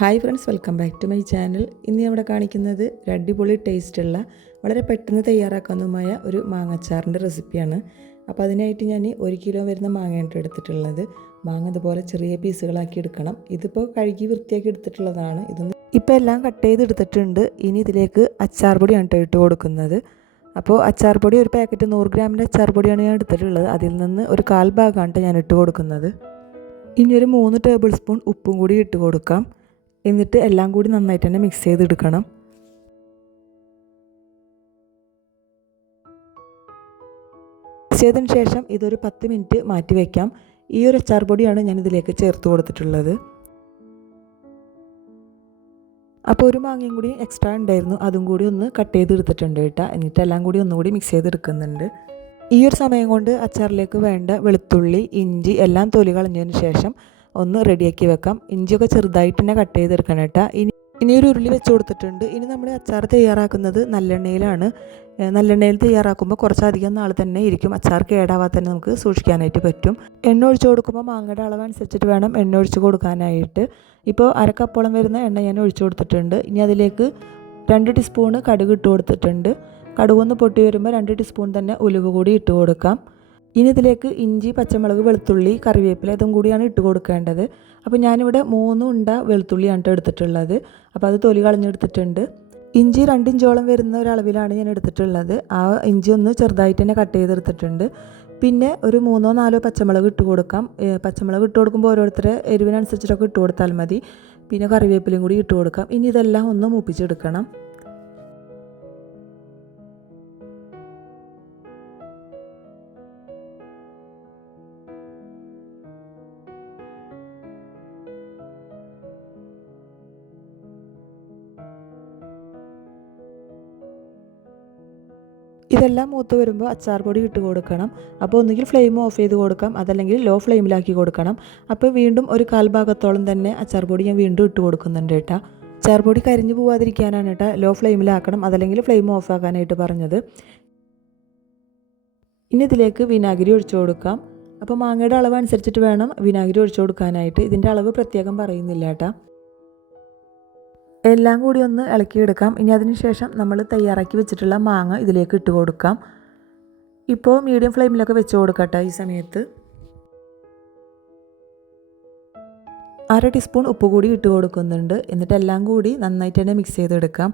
Hi friends, welcome back to my channel. ഇന്ന് ഇവിടെ കാണിക്കുന്നത് ഒരു അടിപൊളി ടേസ്റ്റുള്ള വളരെ പെട്ടെന്ന് തയ്യാറാക്കാവുന്നതുമായ ഒരു മാങ്ങാച്ചാറിൻ്റെ റെസിപ്പിയാണ്. അപ്പോൾ അതിനായിട്ട് ഞാൻ 1 കിലോ വരുന്ന മാങ്ങയാണ് എടുത്തിട്ടുള്ളത്. മാങ്ങ ഇതുപോലെ ചെറിയ പീസുകളാക്കി എടുക്കണം. ഇതിപ്പോൾ കഴുകി വൃത്തിയാക്കി എടുത്തിട്ടുള്ളതാണ്. ഇപ്പോൾ എല്ലാം കട്ട് ചെയ്തെടുത്തിട്ടുണ്ട്. ഇനി ഇതിലേക്ക് അച്ചാർ പൊടിയാണ് ഇട്ട് കൊടുക്കുന്നത്. അപ്പോൾ അച്ചാർ പൊടി ഒരു പാക്കറ്റ് 100 ഗ്രാമിൻ്റെ അച്ചാർ പൊടിയാണ് ഞാൻ എടുത്തിട്ടുള്ളത്. അതിൽ നിന്ന് ഒരു 1/4 ഭാഗമാണ് ഞാൻ ഇട്ട് കൊടുക്കുന്നത്. ഇനി ഒരു 3 ടേബിൾ സ്പൂൺ ഉപ്പും കൂടി ഇട്ട് കൊടുക്കാം. എന്നിട്ട് എല്ലാം കൂടി നന്നായിട്ട് തന്നെ മിക്സ് ചെയ്തെടുക്കണം. മിക്സ് ചെയ്തതിന് ശേഷം ഇതൊരു 10 മിനിറ്റ് മാറ്റി വയ്ക്കാം. ഈ ഒരു അച്ചാർ പൊടിയാണ് ഞാൻ ഇതിലേക്ക് ചേർത്ത് കൊടുത്തിട്ടുള്ളത്. അപ്പോൾ ഒരു മാങ്ങയും കൂടി എക്സ്ട്രാ ഉണ്ടായിരുന്നു, അതും കൂടി ഒന്ന് കട്ട് ചെയ്തെടുത്തിട്ടുണ്ട് കേട്ടോ. എന്നിട്ട് എല്ലാം കൂടി ഒന്നുകൂടി മിക്സ് ചെയ്തെടുക്കുന്നുണ്ട്. ഈ ഒരു സമയം കൊണ്ട് അച്ചാറിലേക്ക് വേണ്ട വെളുത്തുള്ളി, ഇഞ്ചി എല്ലാം തൊലി കളഞ്ഞതിന് ശേഷം ഒന്ന് റെഡിയാക്കി വെക്കാം. ഇഞ്ചിയൊക്കെ ചെറുതായിട്ട് തന്നെ കട്ട് ചെയ്തെടുക്കണം കേട്ടോ. ഇനി ഒരു ഉരുളി വെച്ച് കൊടുത്തിട്ടുണ്ട്. ഇനി നമ്മൾ അച്ചാർ തയ്യാറാക്കുന്നത് നല്ലെണ്ണയിലാണ്. നല്ലെണ്ണയിൽ തയ്യാറാക്കുമ്പോൾ കുറച്ചധികം നാൾ തന്നെ ഇരിക്കും. അച്ചാർ കേടാവാതെ തന്നെ നമുക്ക് സൂക്ഷിക്കാനായിട്ട് പറ്റും. എണ്ണ ഒഴിച്ച് കൊടുക്കുമ്പോൾ മാങ്ങയുടെ അളവനുസരിച്ചിട്ട് വേണം എണ്ണ ഒഴിച്ച് കൊടുക്കാനായിട്ട്. ഇപ്പോൾ 1/2 കപ്പോളം വരുന്ന എണ്ണ ഞാൻ ഒഴിച്ച് കൊടുത്തിട്ടുണ്ട്. ഇനി അതിലേക്ക് 2 ടീസ്പൂണ് കടുക് ഇട്ട് കൊടുത്തിട്ടുണ്ട്. കടുകൊന്ന് പൊട്ടി വരുമ്പോൾ 2 ടീസ്പൂൺ തന്നെ ഉലുവ കൂടി ഇട്ട് കൊടുക്കാം. ഇനി ഇതിലേക്ക് ഇഞ്ചി, പച്ചമുളക്, വെളുത്തുള്ളി, കറിവേപ്പില ഇതും കൂടിയാണ് ഇട്ട് കൊടുക്കേണ്ടത്. അപ്പോൾ ഞാനിവിടെ 3 ഉണ്ട വെളുത്തുള്ളിയാണ് എടുത്തിട്ടുള്ളത്. അപ്പോൾ അത് തൊലി കളഞ്ഞെടുത്തിട്ടുണ്ട്. ഇഞ്ചി 2 ഇഞ്ചോളം വരുന്ന ഒരളവിലാണ് ഞാൻ എടുത്തിട്ടുള്ളത്. ആ ഇഞ്ചി ഒന്ന് ചെറുതായിട്ട് തന്നെ കട്ട് ചെയ്തെടുത്തിട്ടുണ്ട്. പിന്നെ ഒരു 3 or 4 പച്ചമുളക് ഇട്ട് കൊടുക്കാം. പച്ചമുളക് ഇട്ട് കൊടുക്കുമ്പോൾ ഓരോരുത്തരെ എരിവിനനുസരിച്ചിട്ടൊക്കെ ഇട്ട് കൊടുത്താൽ മതി. പിന്നെ കറിവേപ്പിലയും കൂടി ഇട്ട് കൊടുക്കാം. ഇനി ഇതെല്ലാം ഒന്ന് മൂപ്പിച്ചെടുക്കണം. ഇതെല്ലാം മൂത്ത് വരുമ്പോൾ അച്ചാർ പൊടി ഇട്ട് കൊടുക്കണം. അപ്പോൾ ഒന്നുകിൽ ഫ്ലെയിം ഓഫ് ചെയ്ത് കൊടുക്കാം, അതല്ലെങ്കിൽ ലോ ഫ്ലെയിമിലാക്കി കൊടുക്കണം. അപ്പോൾ വീണ്ടും ഒരു 1/4 ഭാഗത്തോളം തന്നെ അച്ചാർ പൊടി ഞാൻ വീണ്ടും ഇട്ട് കൊടുക്കുന്നുണ്ട് കേട്ടോ. അച്ചാർ പൊടി കരിഞ്ഞു പോവാതിരിക്കാനാണ് കേട്ടോ ലോ ഫ്ലെയിമിലാക്കണം, അതല്ലെങ്കിൽ ഫ്ലെയിം ഓഫ് ആക്കാനായിട്ട് പറഞ്ഞത്. ഇനി ഇതിലേക്ക് വിനാഗിരി ഒഴിച്ചു കൊടുക്കാം. അപ്പോൾ മാങ്ങയുടെ അളവ് അനുസരിച്ചിട്ട് വേണം വിനാഗിരി ഒഴിച്ചു കൊടുക്കാനായിട്ട്. ഇതിൻ്റെ അളവ് പ്രത്യേകം പറയുന്നില്ല കേട്ടോ. എല്ലാം കൂടി ഒന്ന് ഇളക്കിയെടുക്കാം. ഇനി അതിന് ശേഷം നമ്മൾ തയ്യാറാക്കി വെച്ചിട്ടുള്ള മാങ്ങ ഇതിലേക്ക് ഇട്ട് കൊടുക്കാം. ഇപ്പോൾ മീഡിയം ഫ്ലെയിമിലൊക്കെ വെച്ച് കൊടുക്കട്ടെ. ഈ സമയത്ത് 1/2 ടീസ്പൂൺ ഉപ്പ് കൂടി ഇട്ട് കൊടുക്കുന്നുണ്ട്. എന്നിട്ട് എല്ലാം കൂടി നന്നായിട്ട് തന്നെ മിക്സ് ചെയ്തെടുക്കാം.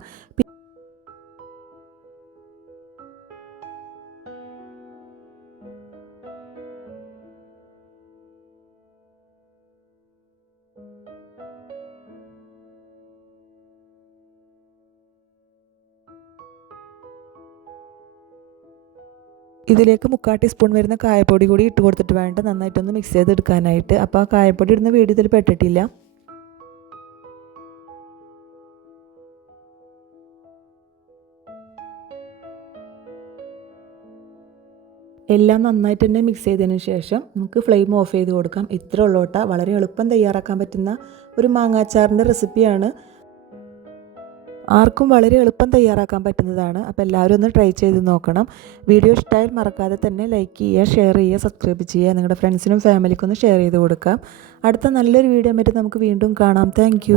ഇതിലേക്ക് 3/4 ടീസ്പൂൺ വരുന്ന കായപ്പൊടി കൂടി ഇട്ട് കൊടുത്തിട്ട് വേണ്ട നന്നായിട്ടൊന്ന് മിക്സ് ചെയ്തെടുക്കാനായിട്ട്. അപ്പോൾ ആ കായപ്പൊടി ഇടുന്ന വീഡിയോ ഇതിൽ പെട്ടിട്ടില്ല. എല്ലാം നന്നായിട്ട് തന്നെ മിക്സ് ചെയ്തതിന് ശേഷം നമുക്ക് ഫ്ലെയിം ഓഫ് ചെയ്ത് കൊടുക്കാം. ഇത്ര ഉള്ളോട്ട വളരെ എളുപ്പം തയ്യാറാക്കാൻ പറ്റുന്ന ഒരു മാങ്ങാച്ചാറിൻ്റെ റെസിപ്പിയാണ്. ആർക്കും വളരെ എളുപ്പം തയ്യാറാക്കാൻ പറ്റുന്നതാണ്. അപ്പോൾ എല്ലാവരും ഒന്ന് ട്രൈ ചെയ്ത് നോക്കണം. വീഡിയോ ഇഷ്ടമായാൽ മറക്കാതെ തന്നെ ലൈക്ക് ചെയ്യുക, ഷെയർ ചെയ്യുക, സബ്സ്ക്രൈബ് ചെയ്യുക. നിങ്ങളുടെ ഫ്രണ്ട്സിനും ഫാമിലിക്കും ഒന്ന് ഷെയർ ചെയ്ത് കൊടുക്കാം. അടുത്ത നല്ലൊരു വീഡിയോ ആയിട്ട് നമുക്ക് വീണ്ടും കാണാം. താങ്ക്